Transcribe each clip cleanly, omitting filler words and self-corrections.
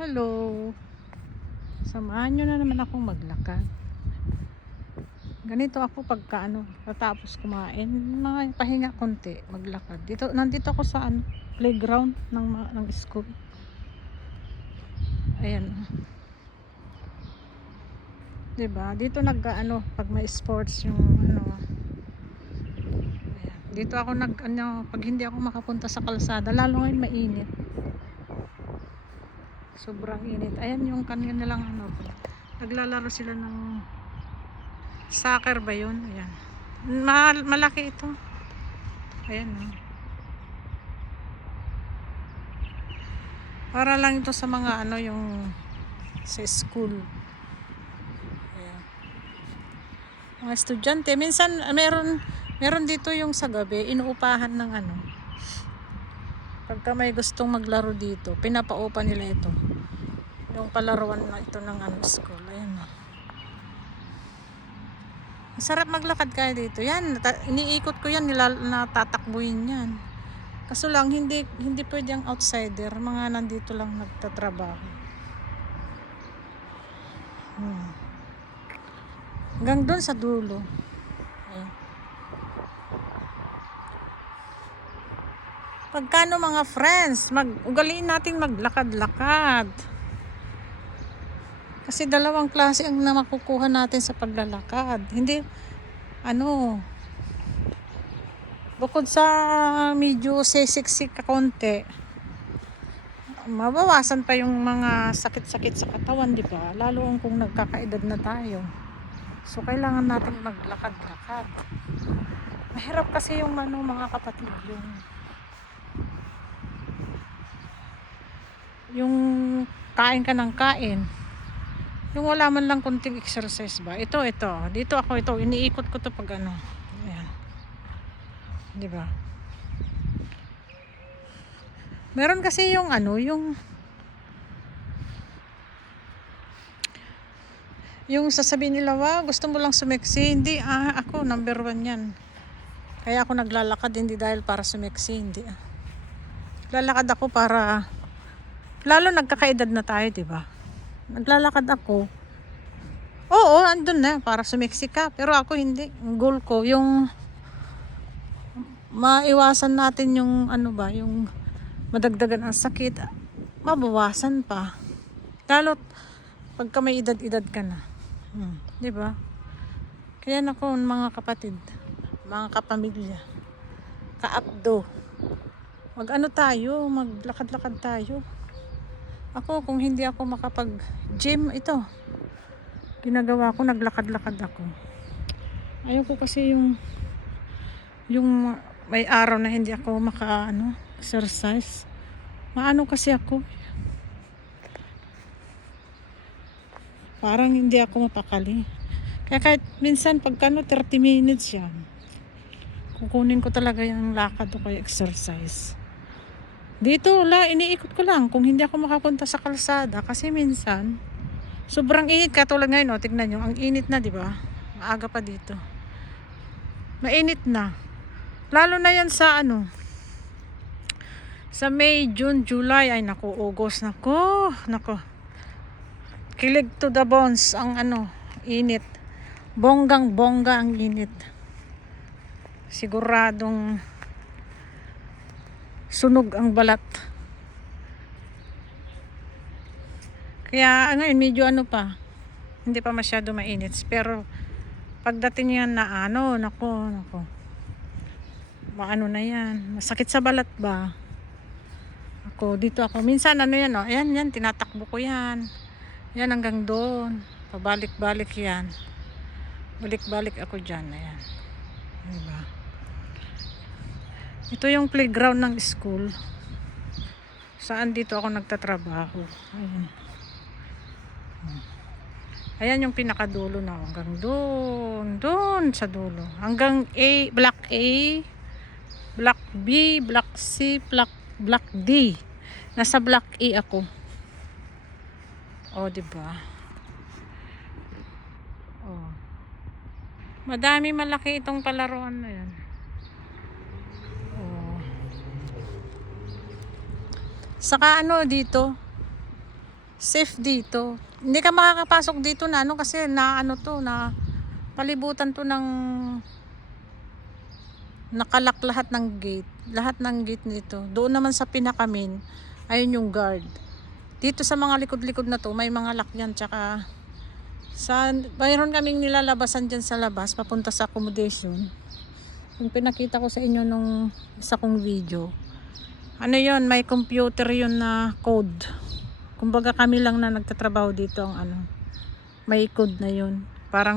Hello. Samahan nyo na naman akong maglakad. Ganito ako pagka tatapos kumain, mga pahinga konti, maglakad. Nandito ako sa playground ng school. Ayan. 'Di ba? Dito pag may sports yung Ayan. Dito ako pag hindi ako makapunta sa kalsada, lalo ngayon mainit. Sobrang init. Ayan yung kanina lang naglalaro sila ng soccer ba yun? Ayan. Malaki ito. Ayan. Para lang ito sa mga yung sa school. Ayan. Mga estudyante. Minsan meron dito yung sa gabi, inuupahan ng pagka may gustong maglaro dito, pinapaupa nila ito. Yung palaruan na ito ng school. Ayan. Masarap maglakad kaya dito. Yan, iniikot ko yan, natatakbuhin yan. Kaso lang, hindi pwede ang outsider. Mga nandito lang nagtatrabaho. Hanggang doon sa dulo. Ayan. Pagkano mga friends, ugaliin natin maglakad-lakad. Kasi dalawang klase ang makukuha natin sa paglalakad. Hindi, bukod sa medyo sexy ka konti, mabawasan pa yung mga sakit-sakit sa katawan, di ba? Lalo kung nagkakaedad na tayo. So, kailangan natin maglakad-lakad. Mahirap kasi yung mga kapatid, yung kain ka ng kain. Yung wala man lang kunting exercise ba. Ito. Dito ako iniikot ko to pag Ayan. 'Di ba? Meron kasi yung sasabihin nila, gusto mo lang sumeksi. Hindi, ako number 1 yan. Kaya ako naglalakad, hindi dahil para sumeksi, hindi. Lalakad ako para, lalo nagkakaedad na tayo, 'di ba? Naglalakad ako. Oo, andun na para sumeksi ka. Pero ako hindi. Ang goal ko, yung maiwasan natin yung yung madagdagan ang sakit, mabawasan pa. Lalo pagka may edad-edad ka na. 'Di ba? Kaya nako mga kapatid, mga kapamilya, kaapdo, maglakad-lakad tayo. Ako, kung hindi ako makapag-gym, ito, ginagawa ko, naglakad-lakad ako. Ayoko kasi yung may araw na hindi ako exercise. Kasi ako. Parang hindi ako mapakali. Kaya kahit minsan, 30 minutes yan, kukunin ko talaga yung lakad o kaya exercise. Dito, iniikot ko lang kung hindi ako makapunta sa kalsada. Kasi minsan, sobrang init. Katulad ngayon, tignan nyo, ang init na, di ba? Maaga pa dito. Mainit na. Lalo na yan sa sa May, June, July. Ay, naku, August. Naku. Kilig to the bones ang init. Bonggang-bongga ang init. Siguradong sunog ang balat. Kaya ngayon medyo pa, hindi pa masyado mainit. Pero pagdating yan na nako. Na yan. Masakit sa balat ba? Dito ako. Minsan yan, Ayan, tinatakbo ko yan. Yan hanggang doon. Pabalik-balik yan. Balik-balik ako dyan. Ayan. Diba? Ito yung playground ng school. Saan dito ako nagtatrabaho. Ayan. Ayan yung pinakadulo na. Hanggang doon sa dulo. Hanggang Block A, Block B, Block C, Block D. Nasa Block A ako. Diba? Madami malaki itong palaruan na yan. Saka dito, Safe dito. Hindi ka makakapasok dito na ano kasi na ano to na palibutan to ng nakalak lahat ng gate. Lahat ng gate nito. Doon naman sa pinakamin, ayun yung guard. Dito sa mga likod-likod na to, may mga lock yan. Tsaka, mayroon kaming nilalabasan dyan sa labas, papunta sa accommodation. Yung pinakita ko sa inyo nung isa kong video. Ano yon, may computer yun na code. Kumbaga kami lang na nagtatrabaho dito ang ano. May code na yun. Parang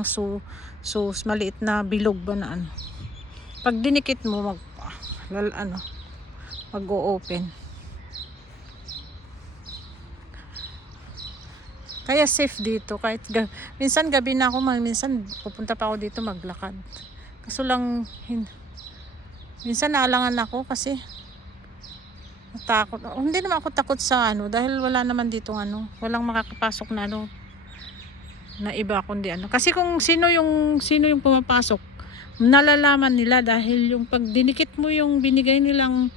maliit na bilog ba na ano. Pag dinikit mo mag-o-open. Kaya safe dito kahit minsan gabi na ako, minsan pupunta pa ako dito maglakad. Kaso lang minsan naalangan ako kasi natakot. Hindi naman ako takot sa ano dahil wala naman dito walang makakapasok na na iba kundi Kasi kung sino yung pumapasok, nalalaman nila dahil yung pag dinikit mo yung binigay nilang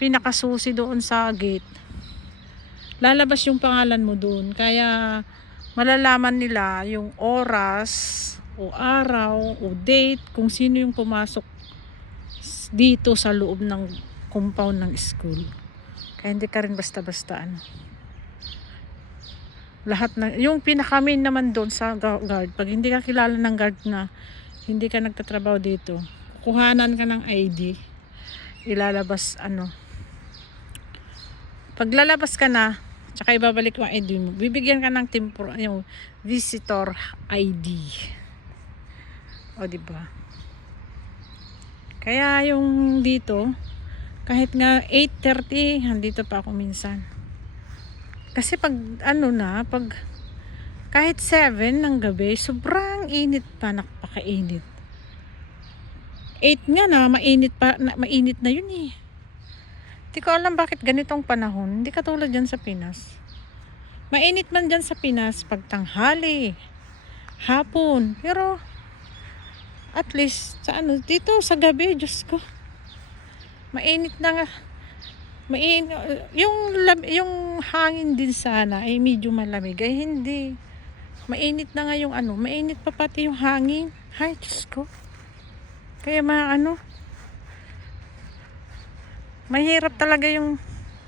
pinakasusi doon sa gate, lalabas yung pangalan mo doon. Kaya malalaman nila yung oras o araw o date kung sino yung pumasok dito sa loob ng compound ng school. Kaya hindi ka rin basta-basta lahat na yung pinakamin naman doon sa guard. Pag hindi ka kilala ng guard na hindi ka nagtatrabaho dito, kuhanan ka ng ID, ilalabas paglalabas ka na, tsaka ibabalik mo ID mo, bibigyan ka ng yung visitor ID. O diba? Kaya yung dito kahit nga 8:30 andito pa ako minsan. Kasi pag pag kahit 7 ng gabi, sobrang init pa, napakainit. 8 nga na, mainit na yun eh. Hindi ko alam bakit ganitong panahon, hindi katulad dyan sa Pinas. Mainit man dyan sa Pinas pag tanghali, hapon, pero at least sa dito sa gabi, Diyos ko, mainit na nga. Yung hangin din sana ay medyo malamig, ay hindi. Mainit na nga yung mainit pa pati yung hangin. Ay, Diyos ko. Kaya mahirap talaga yung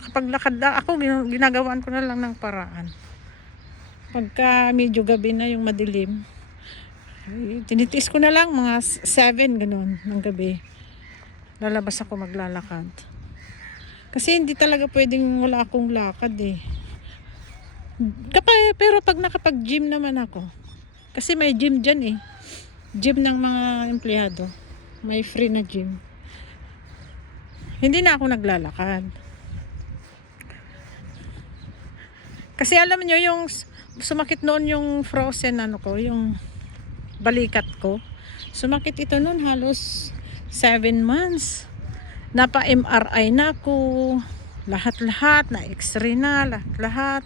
kapag lakad. Ako, ginagawaan ko na lang ng paraan. Pagka medyo gabi na yung madilim, tinitiis ko na lang mga 7 ganun ng gabi. Lalabas ako maglalakad. Kasi hindi talaga pwedeng wala akong lakad eh. Pero pag nakapag-gym naman ako, kasi may gym dyan eh. Gym ng mga empleyado. May free na gym. Hindi na ako naglalakad. Kasi alam nyo, yung sumakit noon yung frozen yung balikat ko. Sumakit ito noon halos 7 months. Napa MRI na ako. Lahat-lahat, na x-ray na, lahat-lahat.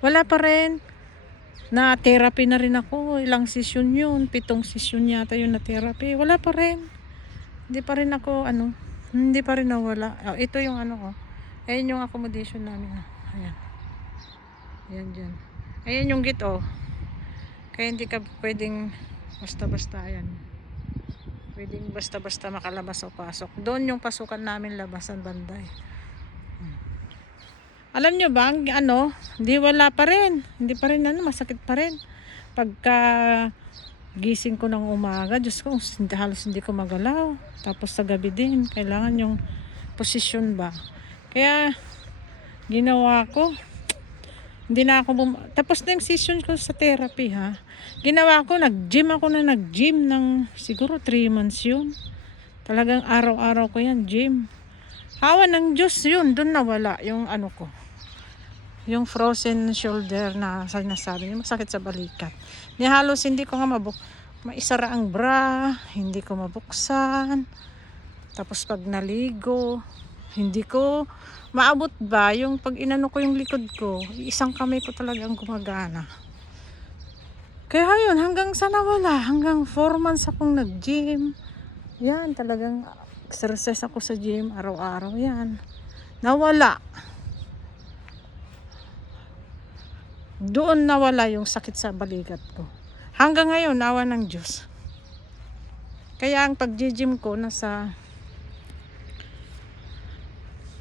Wala pa rin. Na therapy na rin ako. Ilang session yun. 7 session yata yun na therapy. Wala pa rin. Hindi pa rin ako, hindi pa rin nawala. Ito yung Ayan yung accommodation namin. Ayan. Ayan dyan. Ayan yung gate Kaya hindi ka pwedeng basta-basta. Ayan. Pwedeng basta-basta makalabas o pasok. Doon yung pasukan namin, labasan banday. Alam nyo ba, hindi wala pa rin. Hindi pa rin masakit pa rin. Pagka gising ko ng umaga, Diyos ko, halos hindi ko magalaw. Tapos sa gabi din, kailangan yung posisyon ba. Kaya, ginawa ko, hindi na ako tapos na yung session ko sa therapy Ginawa ko, nag-gym ng siguro 3 months yun. Talagang araw-araw ko yan, gym. Hawa ng Diyos yun, doon nawala yung ko. Yung frozen shoulder na sinasabi, yung masakit sa balikat. Halos hindi ko nga maisara ang bra, hindi ko mabuksan. Tapos pag naligo, hindi ko maabot ba yung pag ko yung likod ko, isang kamay ko talagang gumagana. Kaya yun, hanggang sa nawala, hanggang 4 months akong nag-gym. Yan, talagang exercise ako sa gym araw-araw yan. Nawala. doon nawala yung sakit sa balikat ko. Hanggang ngayon, awa ng Diyos. Kaya ang pag-gym ko nasa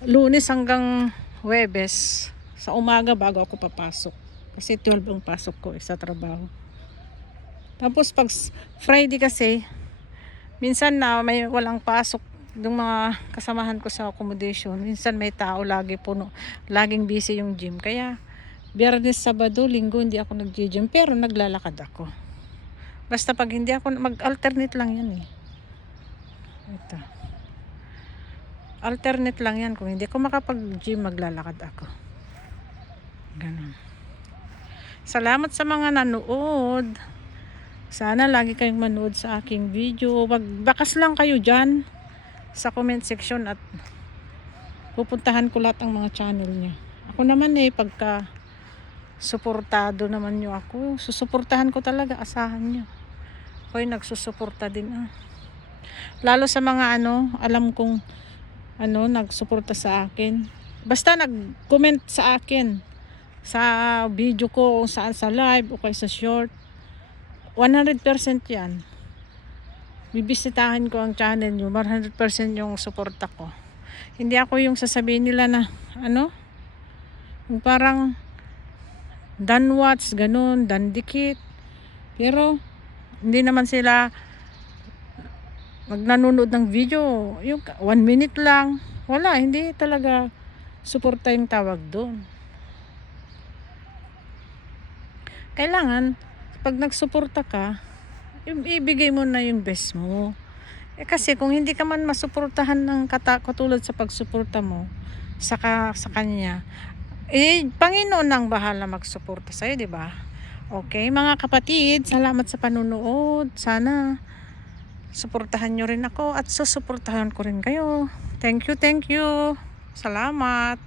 Lunes hanggang Huwebes sa umaga bago ako papasok. Kasi 12 ang pasok ko sa trabaho. Tapos pag Friday kasi, minsan na may walang pasok yung mga kasamahan ko sa accommodation. Minsan may tao, lagi puno, laging busy yung gym. Kaya Biyernes, Sabado, Linggo hindi ako nag-gym, pero naglalakad ako. Basta pag hindi ako, mag-alternate lang yan eh. Ito. Alternate lang yan. Kung hindi ko makapag-gym, maglalakad ako. Ganun. Salamat sa mga nanood. Sana lagi kayong manood sa aking video. Magbakas lang kayo dyan sa comment section at pupuntahan ko lahat ang mga channel niya. Ako naman eh, pagka suportado naman nyo ako, susuportahan ko talaga, asahan nyo. Ako'y nagsusuporta din lalo sa mga alam kong nagsuporta sa akin. Basta nag-comment sa akin sa video ko, saan sa live o kaya sa short, 100% yan. Bibisitahin ko ang channel nyo, 100% yung suporta ko. Hindi ako yung sasabihin nila na yung parang done watch, ganun, done dikit. Pero hindi naman sila nanonood ng video yung 1 minute lang. Wala, hindi talaga suporta yung tawag doon. Kailangan pag nagsuporta ka, ibigay mo na yung best mo. Kasi kung hindi ka man masuportahan ng katulad sa pagsuporta mo sa kanya, Panginoon ang bahala magsuporta sa'yo, di ba? Okay, mga kapatid, salamat sa panunood. Sana suportahan nyo rin ako at susuportahan ko rin kayo. Thank you. Salamat.